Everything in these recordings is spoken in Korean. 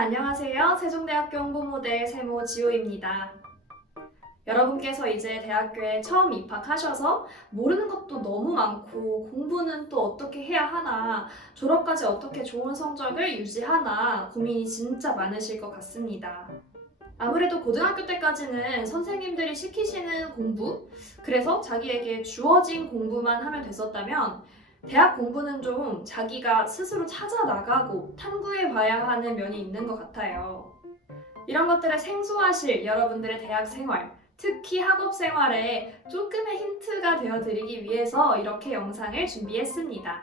안녕하세요. 세종대학교 홍보모델 세모 지호입니다. 여러분께서 이제 대학교에 처음 입학하셔서 모르는 것도 너무 많고 공부는 또 어떻게 해야 하나, 졸업까지 어떻게 좋은 성적을 유지하나 고민이 진짜 많으실 것 같습니다. 아무래도 고등학교 때까지는 선생님들이 시키시는 공부, 그래서 자기에게 주어진 공부만 하면 됐었다면 대학 공부는 좀 자기가 스스로 찾아 나가고 탐구해 봐야 하는 면이 있는 것 같아요. 이런 것들을 생소하실 여러분들의 대학 생활, 특히 학업 생활에 조금의 힌트가 되어드리기 위해서 이렇게 영상을 준비했습니다.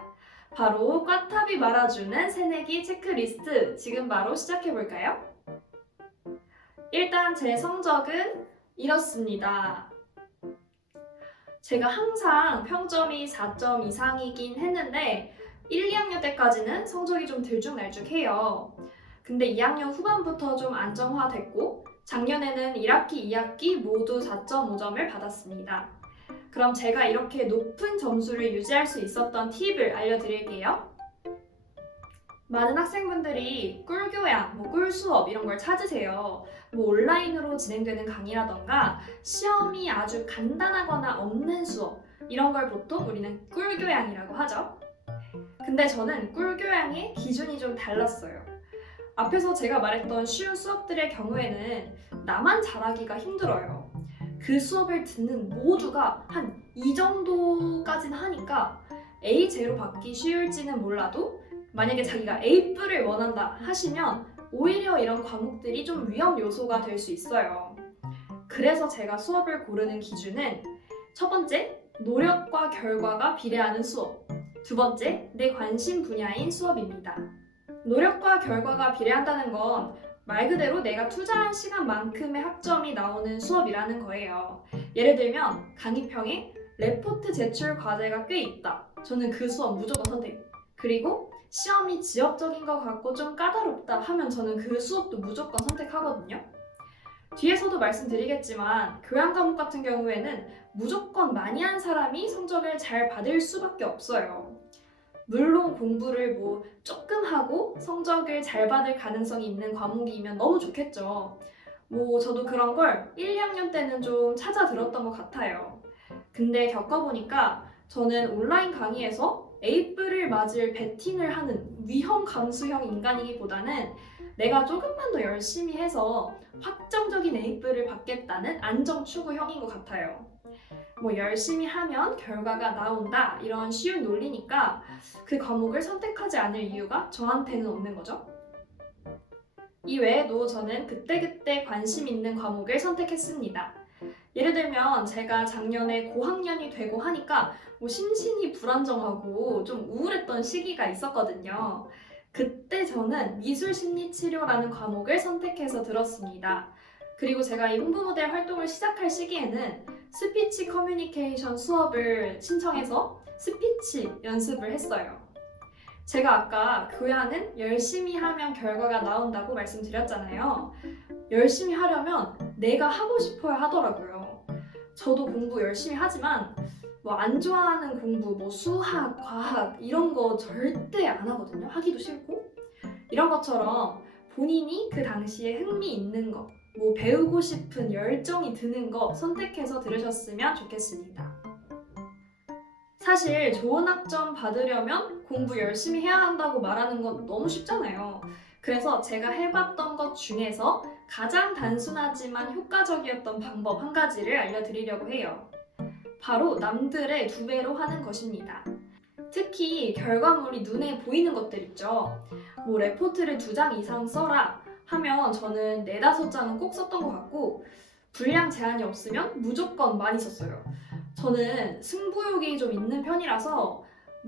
바로 꽈탑이 말아주는 새내기 체크리스트, 지금 바로 시작해볼까요? 일단 제 성적은 이렇습니다. 제가 항상 평점이 4점 이상이긴 했는데 1, 2학년 때까지는 성적이 좀 들쭉날쭉해요. 근데 2학년 후반부터 좀 안정화됐고 작년에는 1학기, 2학기 모두 4.5점을 받았습니다. 그럼 제가 이렇게 높은 점수를 유지할 수 있었던 팁을 알려드릴게요. 많은 학생분들이 꿀교양, 꿀수업 이런 걸 찾으세요. 온라인으로 진행되는 강의라던가 시험이 아주 간단하거나 없는 수업 이런 걸 보통 우리는 꿀교양이라고 하죠. 근데 저는 꿀교양의 기준이 좀 달랐어요. 앞에서 제가 말했던 쉬운 수업들의 경우에는 나만 잘하기가 힘들어요. 그 수업을 듣는 모두가 한 이 정도까지는 하니까 A0 받기 쉬울지는 몰라도 만약에 자기가 A뿔을 원한다 하시면 오히려 이런 과목들이 좀 위험 요소가 될 수 있어요. 그래서 제가 수업을 고르는 기준은 첫 번째, 노력과 결과가 비례하는 수업. 두 번째, 내 관심 분야인 수업입니다. 노력과 결과가 비례한다는 건 말 그대로 내가 투자한 시간만큼의 학점이 나오는 수업이라는 거예요. 예를 들면 강의평에 레포트 제출 과제가 꽤 있다. 저는 그 수업 무조건 선택. 그리고 시험이 지역적인 것 같고 좀 까다롭다 하면 저는 그 수업도 무조건 선택하거든요. 뒤에서도 말씀드리겠지만 교양 과목 같은 경우에는 무조건 많이 한 사람이 성적을 잘 받을 수밖에 없어요. 물론 공부를 조금 하고 성적을 잘 받을 가능성이 있는 과목이면 너무 좋겠죠. 저도 그런 걸 1, 2학년 때는 좀 찾아 들었던 것 같아요. 근데 겪어보니까 저는 온라인 강의에서 A뿔을 맞을 배팅을 하는 위험 감수형 인간이기보다는 내가 조금만 더 열심히 해서 확정적인 A뿔을 받겠다는 안정 추구형인 것 같아요. 열심히 하면 결과가 나온다 이런 쉬운 논리니까 그 과목을 선택하지 않을 이유가 저한테는 없는 거죠. 이 외에도 저는 그때그때 관심 있는 과목을 선택했습니다. 예를 들면 제가 작년에 고학년이 되고 하니까 심신이 불안정하고 좀 우울했던 시기가 있었거든요. 그때 저는 미술심리치료라는 과목을 선택해서 들었습니다. 그리고 제가 이 홍보모델 활동을 시작할 시기에는 스피치 커뮤니케이션 수업을 신청해서 스피치 연습을 했어요. 제가 아까 교양은 열심히 하면 결과가 나온다고 말씀드렸잖아요. 열심히 하려면 내가 하고 싶어야 하더라고요. 저도 공부 열심히 하지만 안 좋아하는 공부, 수학, 과학 이런 거 절대 안 하거든요. 하기도 싫고. 이런 것처럼 본인이 그 당시에 흥미 있는 거, 배우고 싶은 열정이 드는 거 선택해서 들으셨으면 좋겠습니다. 사실 좋은 학점 받으려면 공부 열심히 해야 한다고 말하는 건 너무 쉽잖아요. 그래서 제가 해봤던 것 중에서 가장 단순하지만 효과적이었던 방법 한 가지를 알려드리려고 해요. 바로 남들의 2배로 하는 것입니다. 특히 결과물이 눈에 보이는 것들 있죠. 레포트를 2장 이상 써라 하면 저는 4, 5장은 꼭 썼던 것 같고 분량 제한이 없으면 무조건 많이 썼어요. 저는 승부욕이 좀 있는 편이라서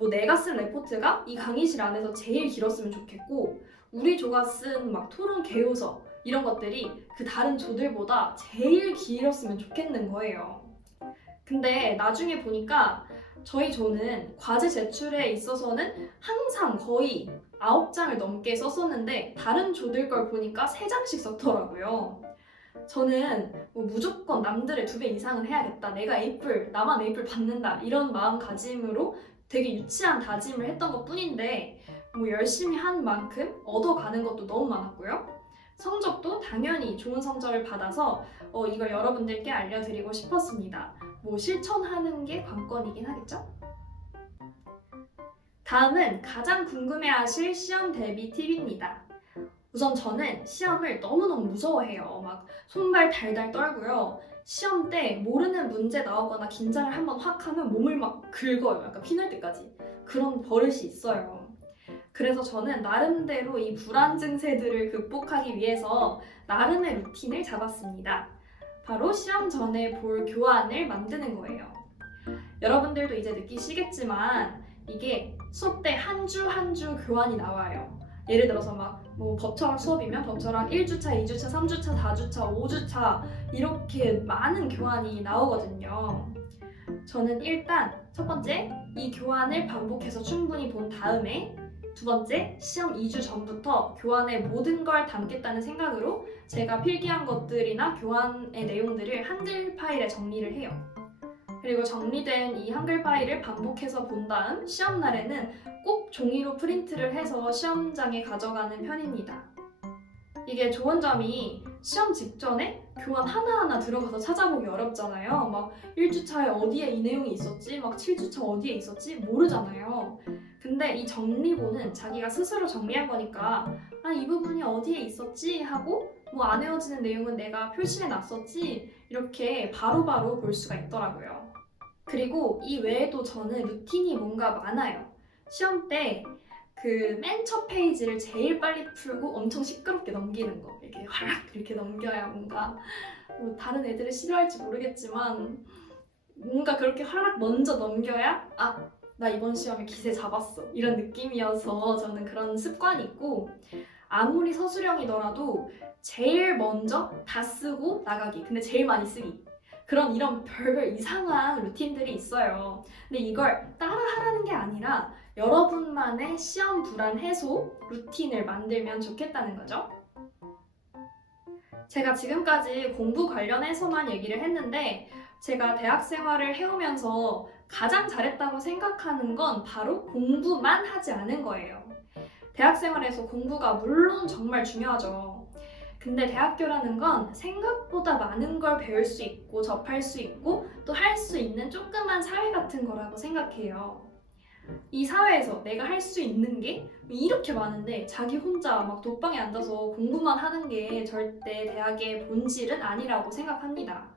내가 쓴 레포트가 이 강의실 안에서 제일 길었으면 좋겠고 우리 조가 쓴 토론 개요서 이런 것들이 그 다른 조들보다 제일 길었으면 좋겠는 거예요. 근데 나중에 보니까 저희 조는 과제 제출에 있어서는 항상 거의 9장을 넘게 썼었는데 다른 조들 걸 보니까 3장씩 썼더라고요. 저는 무조건 남들의 2배 이상은 해야겠다. 내가 A뿔, 나만 A뿔 받는다. 이런 마음가짐으로 되게 유치한 다짐을 했던 것 뿐인데 열심히 한 만큼 얻어가는 것도 너무 많았고요. 성적도 당연히 좋은 성적을 받아서 이걸 여러분들께 알려드리고 싶었습니다. 뭐 실천하는 게 관건이긴 하겠죠? 다음은 가장 궁금해하실 시험 대비 팁입니다. 우선 저는 시험을 너무너무 무서워해요. 막 손발 달달 떨고요. 시험 때 모르는 문제 나오거나 긴장을 한번 확 하면 몸을 막 긁어요. 약간 피날 때까지. 그런 버릇이 있어요. 그래서 저는 나름대로 이 불안 증세들을 극복하기 위해서 나름의 루틴을 잡았습니다. 바로 시험 전에 볼 교환을 만드는 거예요. 여러분들도 이제 느끼시겠지만 이게 수업 때 한 주 한 주 교환이 나와요. 예를 들어서 막 뭐 법철학 수업이면 법철학 1주차, 2주차, 3주차, 4주차, 5주차 이렇게 많은 교환이 나오거든요. 저는 일단 첫 번째 이 교환을 반복해서 충분히 본 다음에 두 번째 시험 2주 전부터 교환에 모든 걸 담겠다는 생각으로 제가 필기한 것들이나 교환의 내용들을 한글 파일에 정리를 해요. 그리고 정리된 이 한글 파일을 반복해서 본 다음 시험 날에는 꼭 종이로 프린트를 해서 시험장에 가져가는 편입니다. 이게 좋은 점이 시험 직전에 교환 하나하나 들어가서 찾아보기 어렵잖아요. 막 1주차에 어디에 이 내용이 있었지? 막 7주차 어디에 있었지? 모르잖아요. 근데 이 정리본은 자기가 스스로 정리한 거니까 이 부분이 어디에 있었지? 하고 뭐 안 외워지는 내용은 내가 표시해 놨었지? 이렇게 바로바로 볼 수가 있더라고요. 그리고 이 외에도 저는 루틴이 뭔가 많아요. 시험 때 그 맨 첫 페이지를 제일 빨리 풀고 엄청 시끄럽게 넘기는 거. 이렇게 화락 이렇게 넘겨야 뭔가 뭐 다른 애들은 싫어할지 모르겠지만 뭔가 그렇게 화락 먼저 넘겨야 나 이번 시험에 기세 잡았어 이런 느낌이어서 저는 그런 습관이 있고 아무리 서술형이더라도 제일 먼저 다 쓰고 나가기. 근데 제일 많이 쓰기. 이런 별별 이상한 루틴들이 있어요. 근데 이걸 따라 하라는 게 아니라 여러분만의 시험 불안 해소 루틴을 만들면 좋겠다는 거죠. 제가 지금까지 공부 관련해서만 얘기를 했는데 제가 대학 생활을 해오면서 가장 잘했다고 생각하는 건 바로 공부만 하지 않은 거예요. 대학 생활에서 공부가 물론 정말 중요하죠. 근데 대학교라는 건 생각보다 많은 걸 배울 수 있고 접할 수 있고 또 할 수 있는 조그만 사회 같은 거라고 생각해요. 이 사회에서 내가 할 수 있는 게 이렇게 많은데 자기 혼자 막 독방에 앉아서 공부만 하는 게 절대 대학의 본질은 아니라고 생각합니다.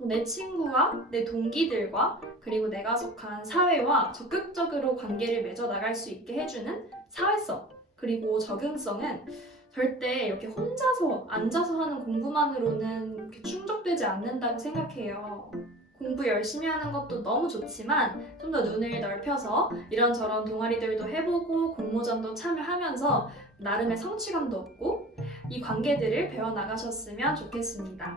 내 친구와 내 동기들과 그리고 내가 속한 사회와 적극적으로 관계를 맺어 나갈 수 있게 해주는 사회성 그리고 적응성은 절대 이렇게 혼자서 앉아서 하는 공부만으로는 이렇게 충족되지 않는다고 생각해요. 공부 열심히 하는 것도 너무 좋지만 좀 더 눈을 넓혀서 이런저런 동아리들도 해보고 공모전도 참여하면서 나름의 성취감도 얻고 이 관계들을 배워나가셨으면 좋겠습니다.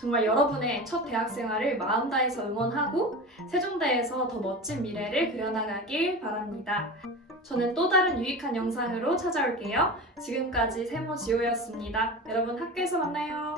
정말 여러분의 첫 대학생활을 마음 다해서 응원하고 세종대에서 더 멋진 미래를 그려나가길 바랍니다. 저는 또 다른 유익한 영상으로 찾아올게요. 지금까지 세모지호였습니다. 여러분 학교에서 만나요.